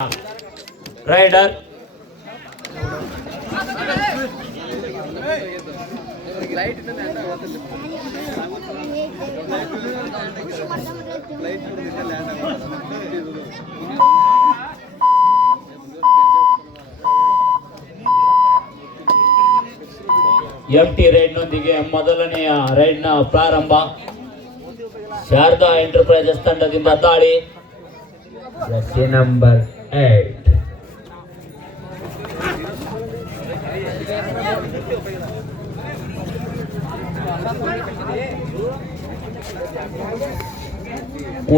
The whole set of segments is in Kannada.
ರೈಡರ್ ಎಂಟಿ ರೈಡ್ನೊಂದಿಗೆ ಮೊದಲನೆಯ ರೈಡ್ನ ಪ್ರಾರಂಭ. ಶಾರದಾ ಎಂಟರ್ಪ್ರೈಸಸ್ ತಂಡದಿಂದ ದಾಳಿ. ನಂಬರ್ 8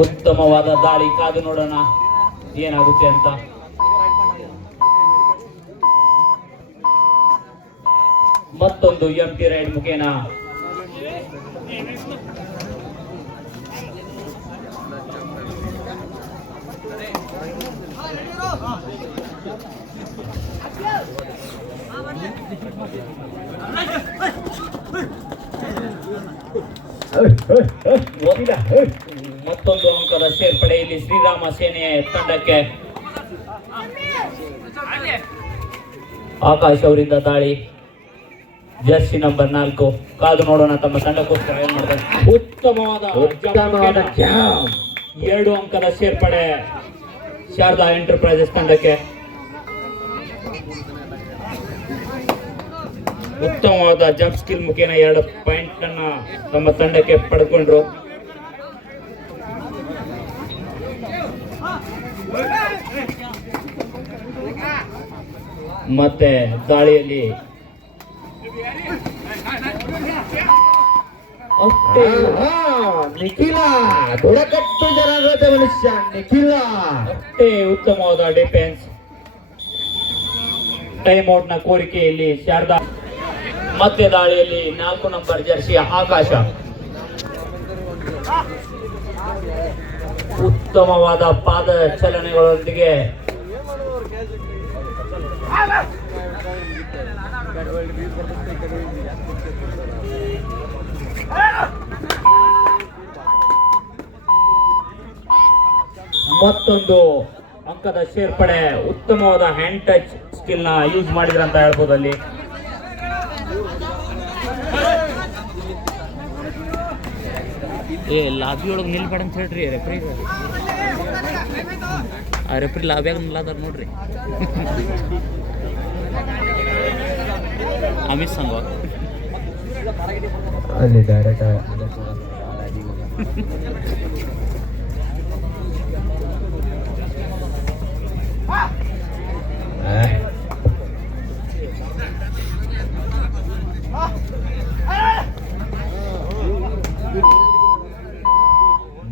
ಉತ್ತಮವಾದ ದಾಳಿ. ಕಾದು ನೋಡೋಣ ಏನಾಗುತ್ತೆ ಅಂತ. ಮತ್ತೊಂದು ಎಂಟಿ ರೈಡ್ ಮುಖೇನ ಮತ್ತೊಂದು ಅಂಕದ ಸೇರ್ಪಡೆ ಇಲ್ಲಿ ಶ್ರೀರಾಮ ಸೇನೆಯ ತಂಡಕ್ಕೆ. ಆಕಾಶ್ ಅವರಿಂದ ದಾಳಿ. Jersey number 4. ಕಾದು ನೋಡೋಣ ತಮ್ಮ ತಂಡಕ್ಕೋಸ್ಕರ ಏನ್ ಮಾಡ್ತಾರೆ. ಉತ್ತಮವಾದ 2 ಅಂಕದ ಸೇರ್ಪಡೆ ಶಾರದಾ ಎಂಟರ್ಪ್ರೈಸಸ್ ತಂಡಕ್ಕೆ. ಉತ್ತಮವಾದ ಜಂಪ್ ಸ್ಕಿಲ್ ಮುಖೇನ 2 ಪಾಯಿಂಟ್ ಅನ್ನ ತಮ್ಮ ತಂಡಕ್ಕೆ ಪಡೆದುಕೊಂಡ್ರು. ಮತ್ತೆ ದಾಳಿಯಲ್ಲಿ ನಿಖಿಲ ಬುಡಕಟ್ಟು ಜನಾಂಗದ ಮನುಷ್ಯ ನಿಖಿಲ. ಅಷ್ಟೇ ಉತ್ತಮವಾದ ಡಿಫೆನ್ಸ್. ಟೈಮ್ ಔಟ್ ನ ಕೋರಿಕೆಯಲ್ಲಿ ಶಾರದಾ. ಮತ್ತೆ ದಾಳಿಯಲ್ಲಿ 4 ನಂಬರ್ ಜರ್ಸಿ ಆಕಾಶ. ಉತ್ತಮವಾದ ಪಾದ ಚಲನೆಗಳೊಂದಿಗೆ ಮತ್ತೊಂದು ಅಂಕದ ಸೇರ್ಪಡೆ. ಉತ್ತಮವಾದ ಹ್ಯಾಂಡ್ ಟಚ್ ಸ್ಕಿಲ್ ನ ಯೂಸ್ ಮಾಡಿದ್ರ ಅಂತ ಹೇಳ್ಬೋದು ಅಲ್ಲಿ. ಲಾಬಿ ಒಳಗೆ ನಿಲ್ಬೇಡ ಅಂತ ಹೇಳ್ರಿ ರೆಫ್ರಿ. ಆ ರೆಫ್ರಿ ಲಾಬಿಯಾಗ ನಿಲ್ಲದಾರ ನೋಡ್ರಿ. ಅಮಿತ್ ಸಂಘ ಅಲ್ಲಿ ಡೈರೆಕ್ಟ್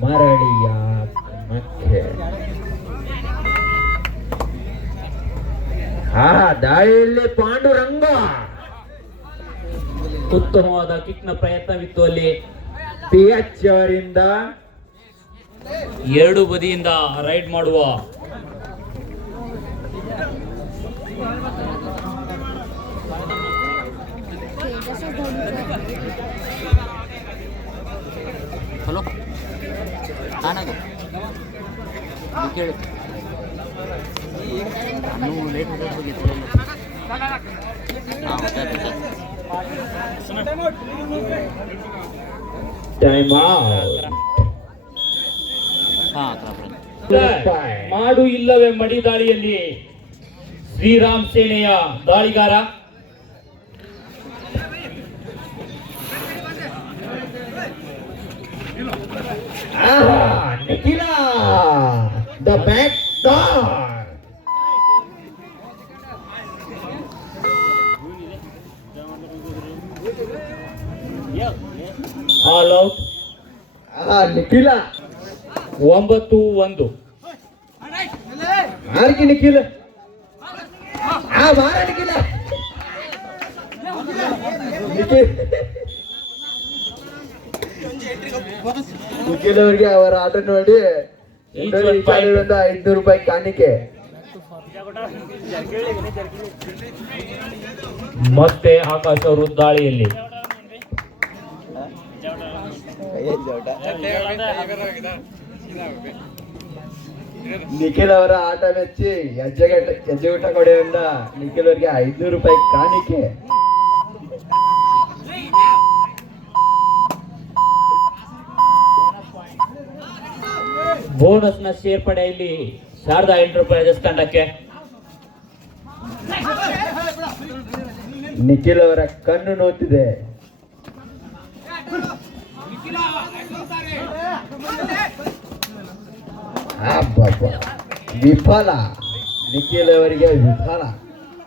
ಮರಳಿಯ ಮಕ್ಕೆ. ದಾಳಿಯಲ್ಲಿ ಪಾಂಡುರಂಗ. ಉತ್ತಮವಾದ ಕಿಕ್ ನ ಪ್ರಯತ್ನವಿತ್ತು ಅಲ್ಲಿ. PH ಅವರಿಂದ 2 ಬದಿಯಿಂದ ರೈಡ್ ಮಾಡುವ ಹಲೋ ಕೇಳಿ ಲೇಟ್ ಟೈಮ್ ಔಟ್. ಮಾಡು ಇಲ್ಲವೇ ಮಡಿ ದಾಳಿಯಲ್ಲಿ ಶ್ರೀರಾಮ್ ಸೇನೆಯ ದಾಳಿಗಾರ. Nikhil the back door. All out. Nikhil 9-1. ಮಾರ್ಗಿ ನಿಖಿಲ. ಮಾರ ನಿಖಿಲ. ನಿಖಿಲ್ ಅವರಿಗೆ ಅವರ ಆಟ ನೋಡಿ 500 ರೂಪಾಯಿ ಕಾಣಿಕೆ. ಮತ್ತೆ ಆಕಾಶ್ ಅವರು ದಾಳಿಯಲ್ಲಿ. ನಿಖಿಲ್ ಅವರ ಆಟ ಮೆಚ್ಚಿ ಹೆಜ್ಜೆ ಊಟ ಕೊಡೆಯಿಂದ ನಿಖಿಲ್ ಅವರಿಗೆ 500 ರೂಪಾಯಿ ಕಾಣಿಕೆ. ಬೋನಸ್ ನ ಸೇರ್ಪಡೆ ಇಲ್ಲಿ ಶಾರದಾ ಎಂಟರ್ಪ್ರೈಸಸ್ ತಂಡಕ್ಕೆ. ನಿಖಿಲ್ ಅವರ ಕಣ್ಣು ನೋತಿದೆ. ವಿಫಲ. ನಿಖಿಲ್ ಅವರಿಗೆ ವಿಫಲ.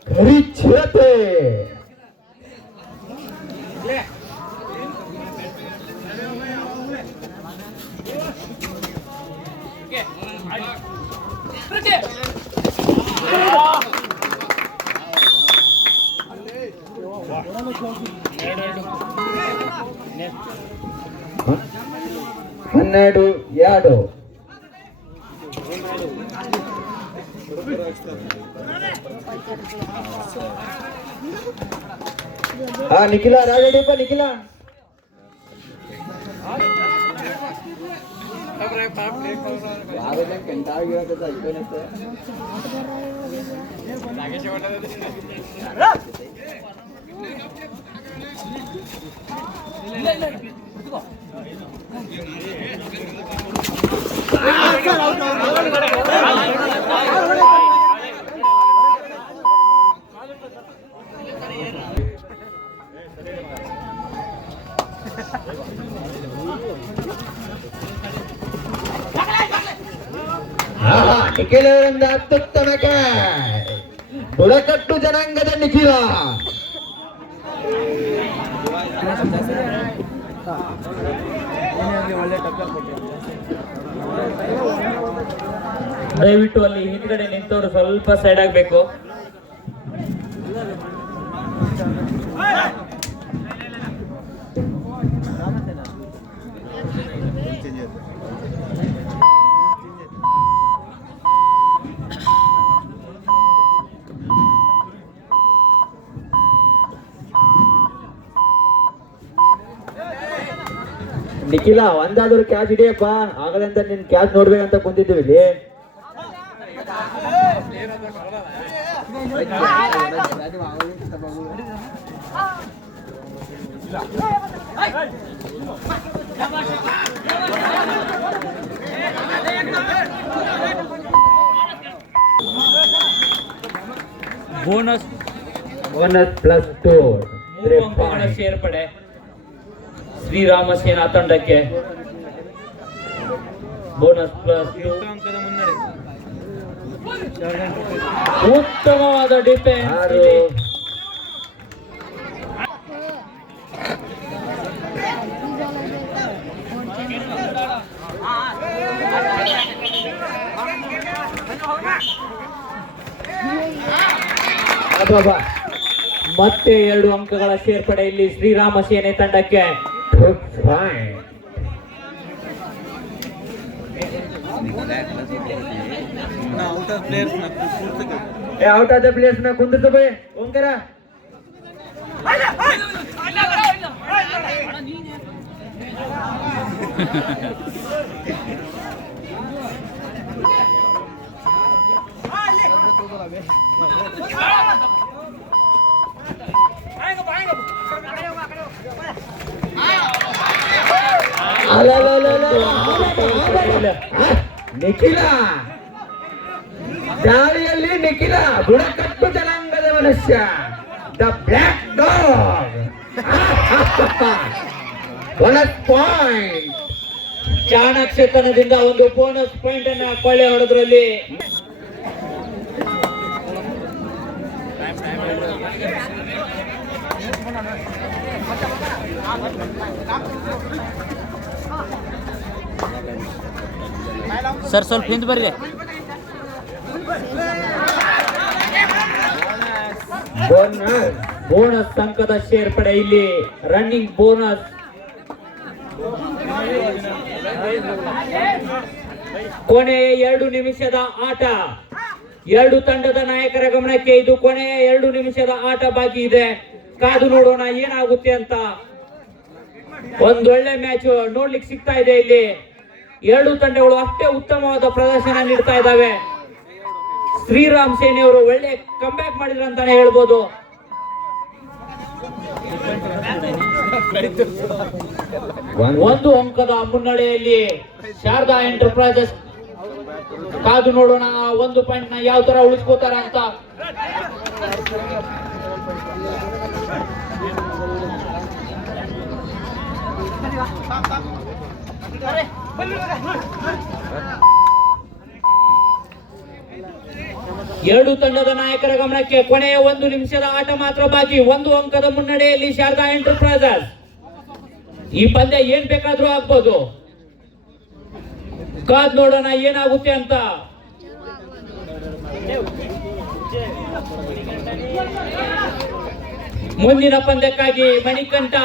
ಕರಿಚಿರತೆ. ಹನ್ನೆರಡು ಎರಡು. ನಿಖಿಲ ರಾಜಡಿಯಪ್ಪ. ನಿಖಿಲ ನಿಖಿಲ ಅವರಿಂದ ಅತ್ಯುತ್ತಮ ಕ್ಯಾಚ್. ಬುಡಕಟ್ಟು ಜನಾಂಗದ ನಿಖಿಲ. ದಯವಿಟ್ಟು ಅಲ್ಲಿ ಹಿಂದ್ಗಡೆ ನಿಂತವರು ಸ್ವಲ್ಪ ಸೈಡ್ ಆಗ್ಬೇಕು. ನಿಖಿಲ ಒಂದಾದ್ರೂ ಕ್ಯಾಚ್ ಹಿಡಿಯಪ್ಪ. ಆಗಲಂತ ನಿನ್ ಕ್ಯಾಚ್ ನೋಡ್ಬೇಕಂತ ಕುಂತಿದ್ದೀವಿ ಇಲ್ಲಿ. ಬೋನಸ್ +2 ಅಂಕಗಳ ಸೇರ್ಪಡೆ ಶ್ರೀರಾಮ ಸೇನಾ ತಂಡಕ್ಕೆ. ಬೋನಸ್ +2. ಉತ್ತಮವಾದ ಡಿಫೆನ್ಸ್. ಮತ್ತೆ 2 ಅಂಕಗಳ ಸೇರ್ಪಡೆ ಇಲ್ಲಿ ಶ್ರೀರಾಮ ಸೇನೆ ತಂಡಕ್ಕೆ. ಔಟ್ ಆದ ಪ್ಲೇಯರ್ಸ್ ನ ಕುಂದಿರ್ತ ಬೈ ಓಂಕಾರ. ನಿಖಿಲ ದಾಳಿಯಲ್ಲಿ ನಿಖಿಲ ಬುಡಕಟ್ಟು ಜನಾಂಗದ ಮನುಷ್ಯ. The black dog. Bonus point. ಚಾಣಕ್ಷತನದಿಂದ ಒಂದು ಬೋನಸ್ ಪಾಯಿಂಟ್ ಅನ್ನ ಕೊಳ್ಳೆ ಹೊಡೆದ್ರಲ್ಲಿ. ಸರ್ ಸ್ವಲ್ಪ ಹಿಂದೆ ಬರ್ರಿ. ಬೋನಸ್ ಅಂಕದ ಸೇರ್ಪಡೆ ಇಲ್ಲಿ. Running bonus. ಕೊನೆಯ 2 ನಿಮಿಷದ ಆಟ. 2 ತಂಡದ ನಾಯಕರ ಗಮನಕ್ಕೆ ಇದು ಕೊನೆಯ 2 ನಿಮಿಷದ ಆಟ ಬಾಕಿ ಇದೆ. ಕಾದು ನೋಡೋಣ ಏನಾಗುತ್ತೆ ಅಂತ. ಒಂದೊಳ್ಳೆ ಮ್ಯಾಚ್ ನೋಡ್ಲಿಕ್ಕೆ ಸಿಗ್ತಾ ಇದೆ ಇಲ್ಲಿ. ಎರಡು ತಂಡಗಳು ಅಷ್ಟೇ ಉತ್ತಮವಾದ ಪ್ರದರ್ಶನ ನೀಡ್ತಾ ಇದ್ದಾವೆ. ಶ್ರೀರಾಮ್ ಸೇನೆಯವರು ಒಳ್ಳೆ ಕಂಬ್ಯಾಕ್ ಮಾಡಿದ್ರು ಅಂತಾನೆ ಹೇಳ್ಬೋದು. ಒಂದು ಅಂಕದ ಮುನ್ನಡೆಯಲ್ಲಿ ಶಾರದಾ ಎಂಟರ್ಪ್ರೈಸಸ್. ಕಾದು ನೋಡೋಣ ಒಂದು ಪಾಯಿಂಟ್ ನ ಯಾವ ತರ ಉಳಿಸ್ಕೋತಾರ ಅಂತ. ಎರಡು ತಂಡದ ನಾಯಕರ ಗಮನಕ್ಕೆ ಕೊನೆಯ 1 ನಿಮಿಷದ ಆಟ ಮಾತ್ರ ಬಾಕಿ. 1 ಅಂಕದ ಮುನ್ನಡೆಯಲ್ಲಿ ಶಾರದಾ ಎಂಟರ್ಪ್ರೈಸಸ್. ಈ ಪಂದ್ಯ ಏನ್ ಬೇಕಾದ್ರೂ ಆಗ್ಬೋದು. ಕಾದ್ ನೋಡೋಣ ಏನಾಗುತ್ತೆ ಅಂತ. ಮುಂದಿನ ಪಂದ್ಯಕ್ಕಾಗಿ Manikanta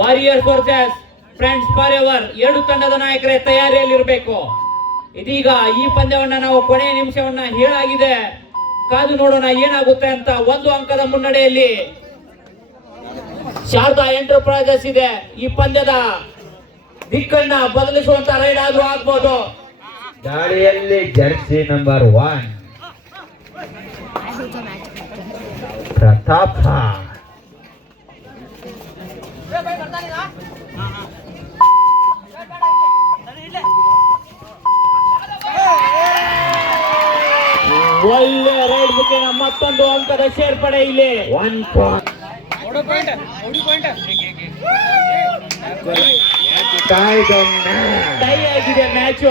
warriors versus friends forever ಎರಡು ತಂಡದ ನಾಯಕರೇ ತಯಾರಿಯಲ್ಲಿರಬೇಕು. ಇದೀಗ ಈ ಪಂದ್ಯವನ್ನ ನಾವು ಕೊನೆಯ ನಿಮಿಷವನ್ನ ಹೇಳಾಗಿದೆ. ಕಾದು ನೋಡೋಣ ಏನಾಗುತ್ತೆ ಅಂತ. 1 ಅಂಕದ ಮುನ್ನಡೆಯಲ್ಲಿ ಶಾರದಾ ಎಂಟರ್ಪ್ರೈಸಸ್ ಇದೆ. ಈ ಪಂದ್ಯದ ದಿಕ್ಕನ್ನ ಬದಲಿಸುವಂತ ರೈಡ್ ಆದ್ರೂ ಆಗ್ಬೋದು. ಗಾಳಿಯಲ್ಲಿ ಜರ್ಸಿ ನಂಬರ್ 1 ಪ್ರತಾಪ. ಒಳ್ಳೆ ರೈಡ್ ಮುಖೇನ ಮತ್ತೊಂದು ಅಂಕದ ಸೇರ್ಪಡೆ ಇಲ್ಲಿ. 1 ಪಾಯಿಂಟ್. ಟೈ ಆಗಿದೆ ಮ್ಯಾಚ್.